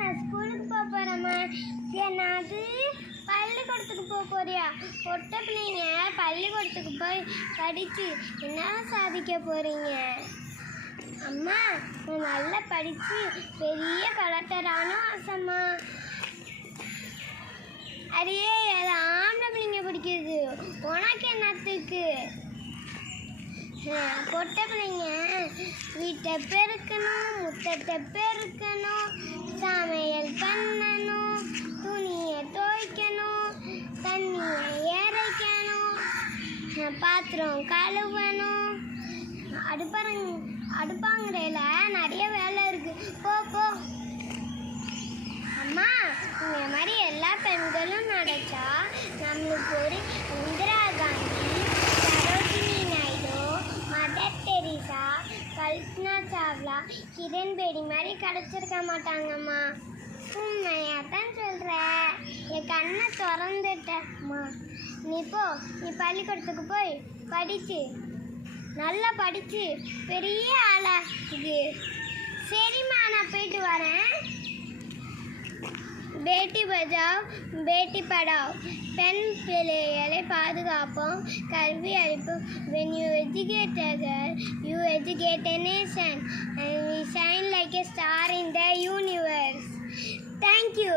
நான் ஸ்கூலுக்கு போக போகிறேம்மா. என்னது பள்ளிக்கூடத்துக்கு போக போறியா? பொட்ட பிள்ளைங்க பள்ளிக்கூடத்துக்கு போய் படித்து என்ன சாதிக்க போகிறீங்க? அம்மா நான் நல்லா படித்து பெரிய கலெக்டரான ஆசைம்மா. அதையே அது ஆம்பளை பிள்ளைங்க பிடிக்குது, உனக்கு என்னத்துக்கு? பொட்ட பிள்ளைங்க வீட்டை பெருக்கணும், முத்தத்தை பெருக்கணும், சமையல் பண்ணணும், துணியை துவைக்கணும், தண்ணியை இறைக்கணும், பாத்திரம் கழுவணும், அடுப்பாங்கரையில் நிறைய வேலை இருக்குது. போ போ. அம்மா இந்த மாதிரி எல்லா பெண்களும் நினச்சா நம்மளுக்கு ஒரு இந்திரா காந்தி, சரோஜினி நாயுடு, மதர் தெரேசா, கல்பனா சாவ்லா, கிரண் பேடி மாதிரி கிடச்சிருக்க மாட்டாங்கம்மா. உண்மையாக தான் சொல்கிற. என் கண்ணை திறந்துட்டம்மா. நீ போ, நீ பள்ளிக்கூடத்துக்கு போய் படித்து நல்லா படித்து பெரிய ஆளாகுது. சரிம்மா நான் போயிட்டு வரேன். பேட்டி பச்சாவ் பேட்டி படாவ், பெண் பிள்ளைகளை பாதுகாப்போம், கல்வி அளிப்போம். When you educate a girl, you educate a nation, and we shine like a star in the universe. Thank you.